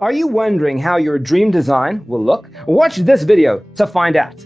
Are you wondering how your dream design will look? Watch this video to find out.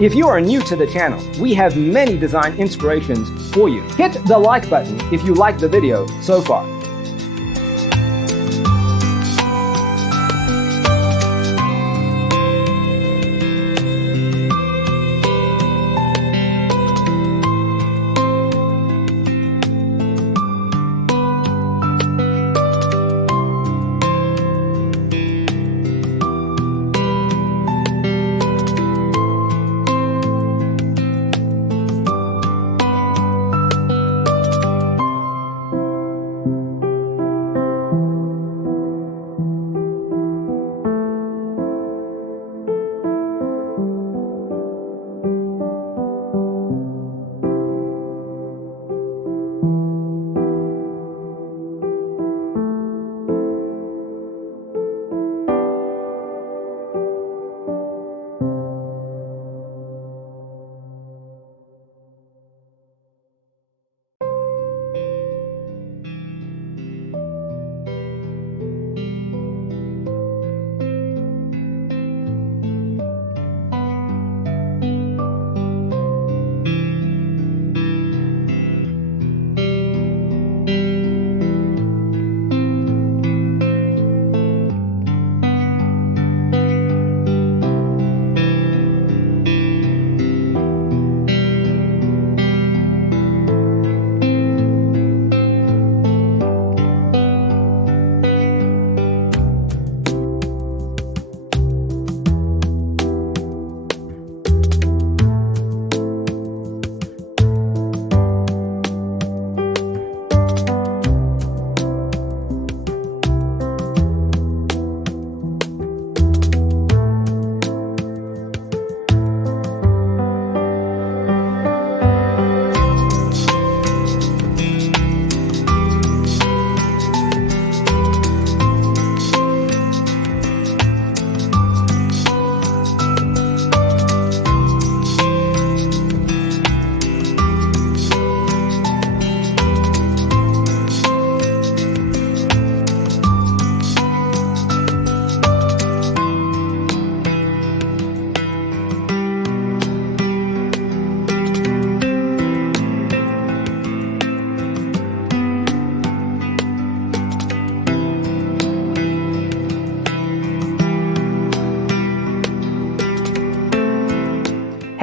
If you are new to the channel, we have many design inspirations for you. Hit the like button if you like the video so far.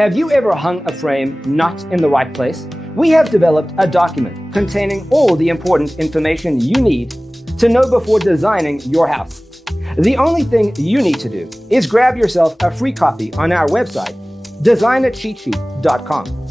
Have you ever hung a frame not in the right place? We have developed a document containing all the important information you need to know before designing your house. The only thing you need to do is grab yourself a free copy on our website, designacheatsheet.com.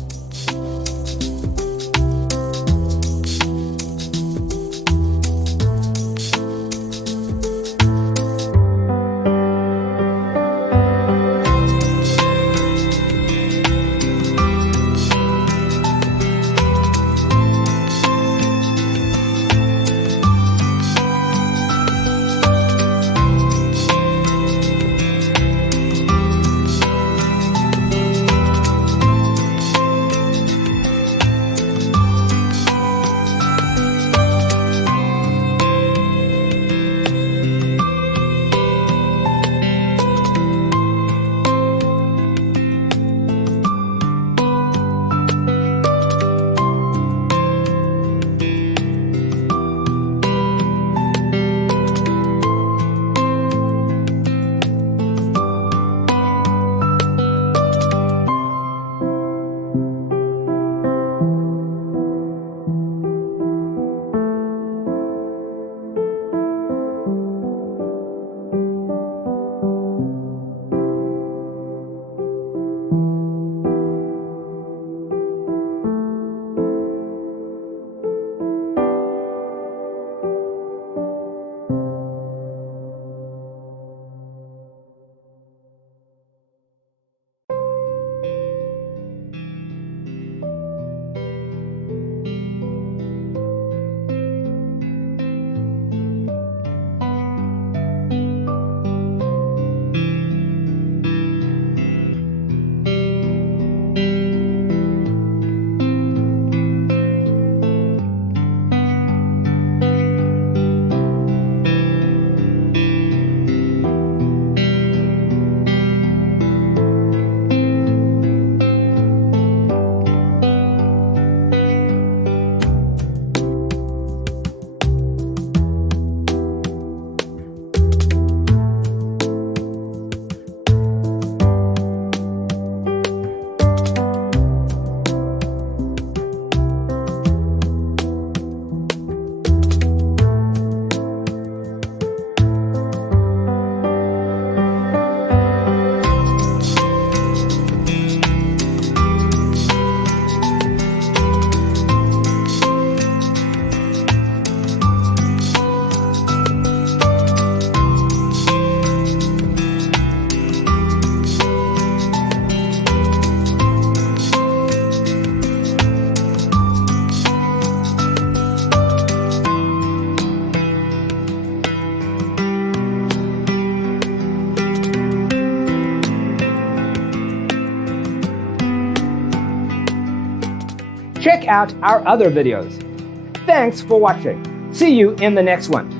Check out our other videos. Thanks for watching. See you in the next one.